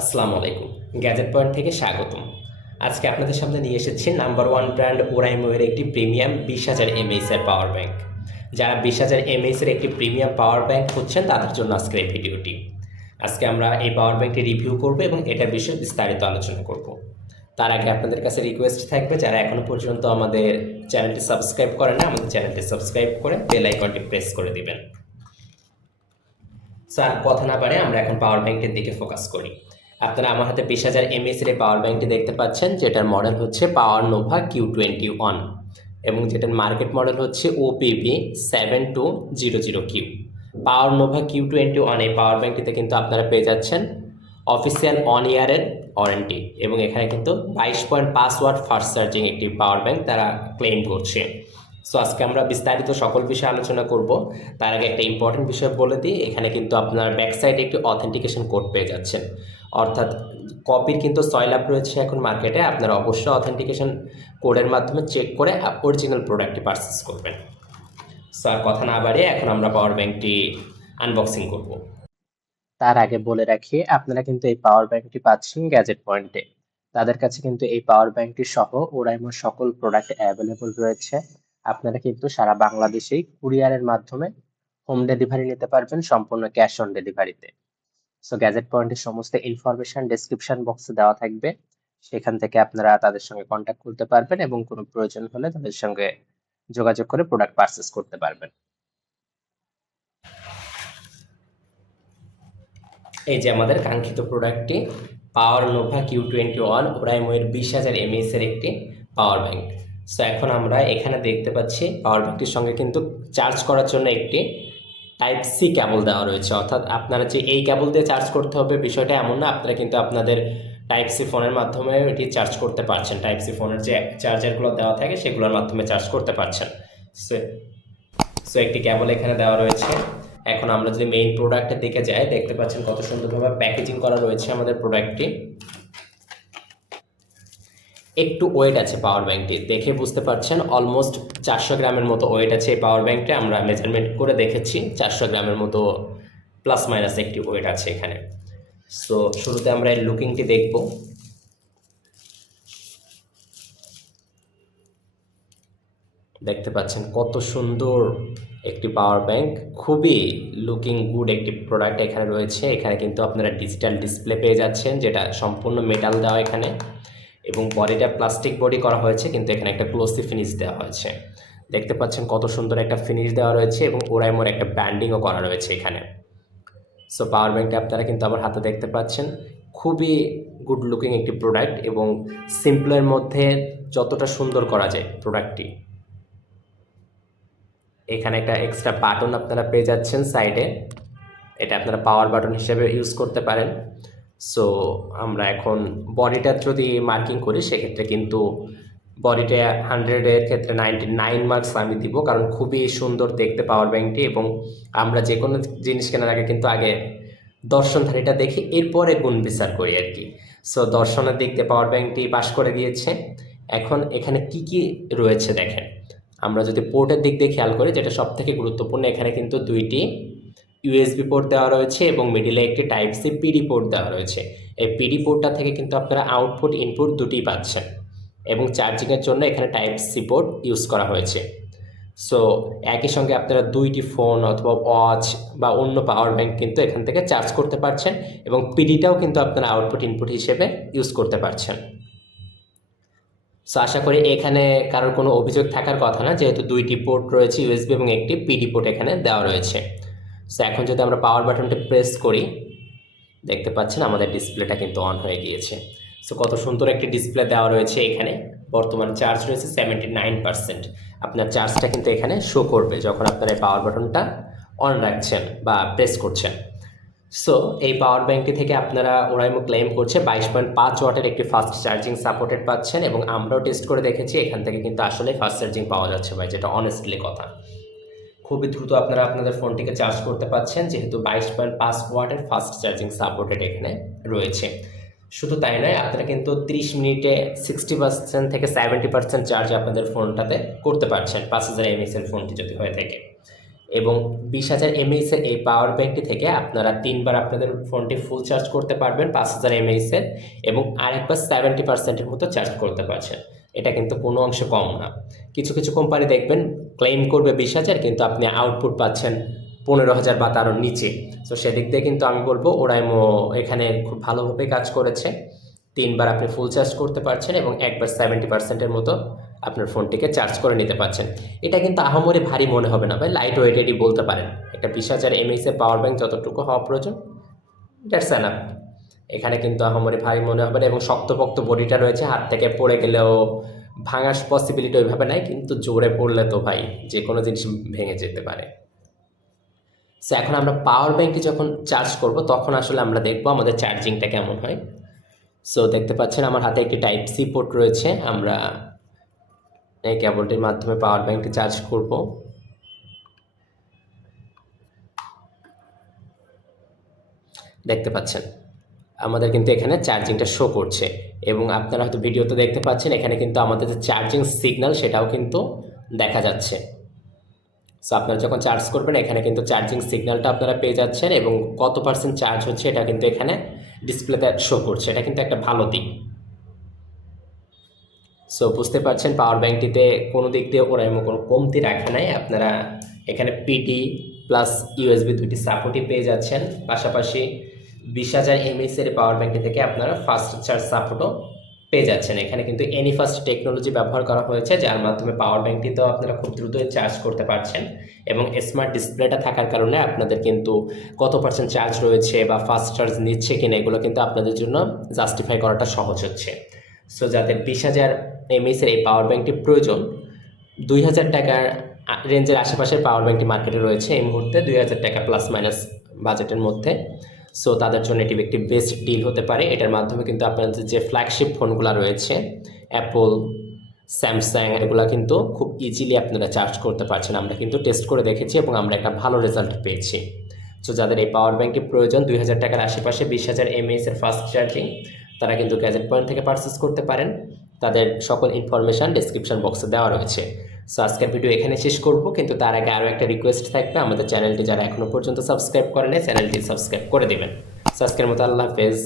আসসালামু আলাইকুম gadget point থেকে স্বাগতম। আজকে আপনাদের সামনে নিয়ে এসেছি নাম্বার ওয়ান ব্র্যান্ড ওরাইমোয়ের একটি প্রিমিয়াম বিশ হাজার এমএইচ এর পাওয়ার ব্যাংক যারা বিশ হাজার এমএইচ এর একটি প্রিমিয়াম পাওয়ার ব্যাংক হচ্ছেন তাদের জন্য আজকের এই ভিডিওটি। আজকে আমরা এই পাওয়ার ব্যাংকটি রিভিউ করব এবং এটার বিষয়ে বিস্তারিত আলোচনা করব। তার আগে আপনাদের কাছে রিকোয়েস্ট থাকবে, যারা এখনও পর্যন্ত আমাদের চ্যানেলটি সাবস্ক্রাইব করেন না, আমাদের চ্যানেলটি সাবস্ক্রাইব করে বেল আইকনটি প্রেস করে দিবেন। স্যার কথা না পারে আমরা এখন পাওয়ার ব্যাংকের দিকে ফোকাস করি। আপনারা আমার হাতে বিশ হাজার এমএস এর পাওয়ার ব্যাংকটি দেখতে পাচ্ছেন, যেটার মডেল হচ্ছে Power Nova Q twenty one এবং যেটার মার্কেট মডেল হচ্ছে OPV seven two zero zero Q Power Nova Q twenty one এই পাওয়ার ব্যাংকটিতে কিন্তু আপনারা পেয়ে যাচ্ছেন অফিসিয়াল অন ইয়ারের ওয়ারেন্টি এবং এখানে কিন্তু বাইশ পয়েন্ট পাঁচ ওয়াট ফাস্ট চার্জিং একটি পাওয়ার ব্যাংক তারা ক্লেম করছে। সো আজকে আমরা বিস্তারিত সকল বিষয়ে আলোচনা করব। তার আগে একটা ইম্পর্টেন্ট বিষয় বলে দিই, এখানে কিন্তু আপনার ব্যাক সাইডে একটি অথেন্টিকেশন কোড পেয়ে যাচ্ছেন। অর্থাৎ কপির কিন্তু ছয় লাভ রয়েছে এখন মার্কেটে আপনারা অবশ্যই অথেন্টিকেশন কোডের মাধ্যমে চেক করে অরিজিনাল প্রোডাক্টটি পারচেস করবেন। সো আর কথা না বাড়িয়ে এখন আমরা পাওয়ার ব্যাংকটি আনবক্সিং করব। তার আগে বলে রাখি, আপনারা কিন্তু এই পাওয়ার ব্যাংকটি পাচ্ছেন গ্যাজেট পয়েন্টে তাদের কাছে কিন্তু এই পাওয়ার ব্যাংকটি সহ ওরাইমোর সকল প্রোডাক্ট অ্যাভেলেবল রয়েছে। আপনারা কিন্তু সারা বাংলাদেশেই কুরিয়ারের মাধ্যমে হোম ডেলিভারি নিতে পারবেন, সম্পূর্ণ ক্যাশ অন ডেলিভারিতে সো গ্যাজেট পয়েন্টের সমস্ত ইনফরমেশন ডেসক্রিপশন বক্সে দেওয়া থাকবে। সেখান থেকে আপনারা তাদের সঙ্গে কন্ট্যাক্ট করতে পারবেন এবং কোনো প্রয়োজন হলে তাদের সঙ্গে যোগাযোগ করে প্রোডাক্ট পারচেস করতে পারবেন। এই যে আমাদের কাঙ্ক্ষিত প্রোডাক্টটি Power Nova Q twenty one ওরাইমোয়ের বিশ হাজার এমএস এর একটি পাওয়ার ব্যাংক সো এখন আমরা এখানে দেখতে পাচ্ছি পাওয়ার ব্যাংকটির সঙ্গে কিন্তু চার্জ করার জন্য একটি টাইপ সি ক্যাবল দেওয়া রয়েছে। অর্থাৎ আপনারা যে এই ক্যাবল দিয়ে চার্জ করতে হবে, বিষয়টা এমন না, আপনারা কিন্তু আপনাদের টাইপ সি ফোনের মাধ্যমে এটি চার্জ করতে পারছেন। টাইপ সি ফোনের যে চার্জারগুলো দেওয়া থাকে, সেগুলোর মাধ্যমে চার্জ করতে পারছেন। সো একটি ক্যাবল এখানে দেওয়া রয়েছে। এখন আমরা যদি মেইন প্রোডাক্টের দিকে যাই, দেখতে পাচ্ছেন কত সুন্দরভাবে প্যাকেজিং করা রয়েছে আমাদের প্রোডাক্টটি একটু ওয়েট আছে পাওয়ার ব্যাংকটি দেখে বুঝতে পারছেন অলমোস্ট চারশো গ্রামের মতো ওয়েট আছে এই পাওয়ার ব্যাংকটি আমরা মেজারমেন্ট করে দেখেছি, চারশো গ্রামের মতো প্লাস মাইনাস একটি ওয়েট আছে এখানে। সো শুরুতে আমরা এর লুকিংটি দেখব। দেখতে পাচ্ছেন কত সুন্দর একটি পাওয়ার ব্যাংক খুবই লুকিং গুড একটি প্রোডাক্ট এখানে রয়েছে। এখানে কিন্তু আপনারা ডিজিটাল ডিসপ্লে পেয়ে যাচ্ছেন, যেটা সম্পূর্ণ মেটাল দেওয়া এখানে। এবং বডিটা প্লাস্টিক বডি করা হয়েছে, কিন্তু এখানে একটা ক্লোসি ফিনিশ দেওয়া হয়েছে। দেখতে পাচ্ছেন কত সুন্দর একটা ফিনিশ দেওয়া রয়েছে এবং ওরাইমোর একটা ব্যান্ডিংও করা রয়েছে এখানে। সো পাওয়ার ব্যাঙ্কটা আপনারা কিন্তু আমার হাতে দেখতে পাচ্ছেন। খুবই গুড লুকিং একটি প্রোডাক্ট এবং সিম্পলের মধ্যে যতটা সুন্দর করা যায় প্রোডাক্টটি এখানে একটা এক্সট্রা বাটন আপনারা পেয়ে যাচ্ছেন সাইডে এটা আপনারা পাওয়ার বাটন হিসেবে ইউজ করতে পারেন। সো আমরা এখন বডিটা যদি মার্কিং করি, সেক্ষেত্রে কিন্তু বডিটা হান্ড্রেডের ক্ষেত্রে নাইনটি নাইন মার্কস আমি দিব, কারণ খুবই সুন্দর দেখতে পাওয়ার ব্যাংকটি এবং আমরা যে কোনো জিনিস কেনার আগে কিন্তু আগে দর্শনধারীটা দেখি এরপরে গুণ বিচার করি আর কি। সো দর্শনের দিক দিয়ে পাওয়ার ব্যাংকটি পাশ করে দিয়েছে। এখন এখানে কি কি রয়েছে দেখেন। আমরা যদি পোর্টের দিক দিয়ে খেয়াল করি, যেটা সব থেকে গুরুত্বপূর্ণ, এখানে কিন্তু দুইটি ইউএসবি পোর্ট দেওয়া রয়েছে এবং মিডিলে একটি টাইপ সি পিডি পোর্ট দেওয়া রয়েছে। এই পিডি পোর্টটা থেকে কিন্তু আপনারা আউটপুট ইনপুট দুটি পাচ্ছেন এবং চার্জিংয়ের জন্য এখানে টাইপ সি পোর্ট ইউজ করা হয়েছে। সো একই সঙ্গে আপনারা দুইটি ফোন অথবা ওয়াচ বা অন্য পাওয়ার ব্যাংক কিন্তু এখান থেকে চার্জ করতে পারছেন এবং পিডিটাও কিন্তু আপনারা আউটপুট ইনপুট হিসেবে ইউজ করতে পারছেন। সো আশা করি এখানে কারোর কোনো অভিযোগ থাকার কথা না, যেহেতু দুইটি পোর্ট রয়েছে ইউএসবি এবং একটি পিডি পোর্ট এখানে দেওয়া রয়েছে। সো এখন যদি আমরা পাওয়ার বাটনটি প্রেস করি, দেখতে পাচ্ছেন আমাদের ডিসপ্লেটা কিন্তু অন হয়ে গিয়েছে। সো কত সুন্দর একটি ডিসপ্লে দেওয়া রয়েছে এখানে। বর্তমান চার্জ রয়েছে সেভেন্টি নাইন পার্সেন্ট আপনার চার্জটা কিন্তু এখানে শো করবে যখন আপনারা এই পাওয়ার বাটনটা অন রাখছেন বা প্রেস করছেন। সো এই পাওয়ার ব্যাঙ্কটি থেকে আপনারা ওরাইমো ক্লেম করছে, বাইশ পয়েন্ট পাঁচ ওয়াটের একটি ফাস্ট চার্জিং সাপোর্টেড পাচ্ছেন এবং আমরাও টেস্ট করে দেখেছি, এখান থেকে কিন্তু আসলে ফাস্ট চার্জিং পাওয়া যাচ্ছে ভাই, যেটা অনেস্টলি কথা। খুবই দ্রুত আপনারা আপনাদের ফোনটিকে চার্জ করতে পারছেন যেহেতু বাইশ পয়েন্ট পাঁচ ওয়াটের ফাস্ট চার্জিং সাপোর্টেড এখানে রয়েছে। শুধু তাই নয়, আপনারা কিন্তু তিরিশ মিনিটে সিক্সটি পার্সেন্ট থেকে সেভেন্টি পার্সেন্ট চার্জ আপনাদের ফোনটাতে করতে পারছেন, পাঁচ হাজার এমএসের ফোনটি যদি হয়ে থাকে। এবং বিশ হাজার এমএইচের এই পাওয়ার ব্যাঙ্কটি থেকে আপনারা তিনবার আপনাদের ফোনটি ফুল চার্জ করতে পারবেন, পাঁচ হাজার এমএইচের এবং আরেকবার সেভেন্টি পার্সেন্টের মতো চার্জ করতে পারছেন। এটা কিন্তু কোনো অংশ কম না। কিছু কিছু কোম্পানি দেখবেন ক্লেম করবে বিশ হাজার, কিন্তু আপনি আউটপুট পাচ্ছেন পনেরো হাজার বা তারও নিচে। তো সেদিক দিয়ে কিন্তু আমি বলব ওরাইমো এখানে খুব ভালোভাবে কাজ করেছে। তিনবার আপনি ফুল চার্জ করতে পারছেন এবং একবার সেভেন্টি পার্সেন্টের মতো আপনার ফোনটিকে চার্জ করে নিতে পারছেন। এটা কিন্তু আহমরে ভারী মনে হবে না ভাই লাইট ওয়েটেডই বলতে পারেন। একটা বিশ হাজার এমএইচ এর পাওয়ার ব্যাঙ্ক যতটুকু হওয়া প্রয়োজন দ্যাটস অ্যানাফ এখানে কিন্তু আহামরি ভারী মনে হবে না এবং শক্তপোক্ত বডিটা রয়েছে, হাত থেকে পড়ে গেলেও ভাঙার পসিবিলিটি ওইভাবে নাই, কিন্তু জোরে পড়লে তো ভাই যে কোনো জিনিস ভেঙে যেতে পারে। সো এখন আমরা পাওয়ার ব্যাঙ্কে যখন চার্জ করব, তখন আসলে আমরা দেখব আমাদের চার্জিংটা কেমন হয়। সো দেখতে পাচ্ছেন আমার হাতে একটি টাইপ সি পোর্ট রয়েছে, আমরা এই কেবলটির মাধ্যমে পাওয়ার ব্যাঙ্কটি চার্জ করব। দেখতে পাচ্ছেন। আমাদের কিন্তু এখানে চার্জিংটা শো করছে। এবং আপনারা হয়তো ভিডিওতে দেখতে পাচ্ছেন, এখানে কিন্তু আমাদের যে চার্জিং সিগন্যাল সেটাও কিন্তু দেখা যাচ্ছে। সো আপনারা যখন চার্জ করবেন, এখানে কিন্তু চার্জিং সিগন্যালটা আপনারা পেয়ে যাচ্ছেন এবং কত পার্সেন্ট চার্জ হচ্ছে এটা কিন্তু এখানে ডিসপ্লেতে শো করছে। এটা কিন্তু একটা ভালো দিক। সো বুঝতে পারছেন পাওয়ার ব্যাঙ্কটিতে কোনো দিক দিয়ে ওরা এমন কোনো কমতি রাখা নাই। আপনারা এখানে পিটি প্লাস ইউএসবি দুটি সাপোর্টই পেয়ে যাচ্ছেন। পাশাপাশি বিশ হাজার এমএসের পাওয়ার ব্যাঙ্কটি থেকে আপনারা ফাস্ট চার্জ সাপোর্টও পেয়ে যাচ্ছেন। এখানে কিন্তু এনি ফাস্ট টেকনোলজি ব্যবহার করা হয়েছে, যার মাধ্যমে পাওয়ার ব্যাঙ্কটিতেও আপনারা খুব দ্রুতই চার্জ করতে পারছেন এবং স্মার্ট ডিসপ্লেটা থাকার কারণে আপনাদের কিন্তু কত পার্সেন্ট চার্জ রয়েছে বা ফাস্ট চার্জ নিচ্ছে কিনা, এগুলো কিন্তু আপনাদের জন্য জাস্টিফাই করাটা সহজ হচ্ছে। সো যাদের বিশ হাজার এমএসের এই পাওয়ার ব্যাঙ্কটি প্রয়োজন, দুই হাজার টাকার রেঞ্জের আশেপাশের পাওয়ার ব্যাঙ্কটি মার্কেটে রয়েছে। এই মুহূর্তে দুই হাজার টাকা প্লাস মাইনাস বাজেটের মধ্যে। সো তাদের জন্য এটি একটি বেস্ট ডিল হতে পারে। এটার মাধ্যমে কিন্তু আপনাদের যে ফ্ল্যাগশিপ ফোনগুলো রয়েছে অ্যাপল স্যামসাং এগুলো কিন্তু খুব ইজিলি আপনারা চার্জ করতে পারছেন। আমরা কিন্তু টেস্ট করে দেখেছি এবং আমরা একটা ভালো রেজাল্ট পেয়েছি। সো যাদের এই পাওয়ার ব্যাঙ্কটি প্রয়োজন, দুই হাজার টাকার আশেপাশে বিশ হাজার এমএএস এর ফাস্ট চার্জিং তারা কিন্তু গ্যাজেট পয়েন্ট থেকে পারচেস করতে পারেন। তাদের সকল ইনফরমেশান ডিসক্রিপশন বক্সে দেওয়া রয়েছে। সো আজকের ভিডিও এখানে শেষ করব, কিন্তু তার আগে আরও একটা রিকোয়েস্ট থাকবে। আমাদের চ্যানেলটি যারা এখনও পর্যন্ত সাবস্ক্রাইব করেনি চ্যানেলটি সাবস্ক্রাইব করে দেবেন। সো আজকের মতো আল্লাহ হাফেজ।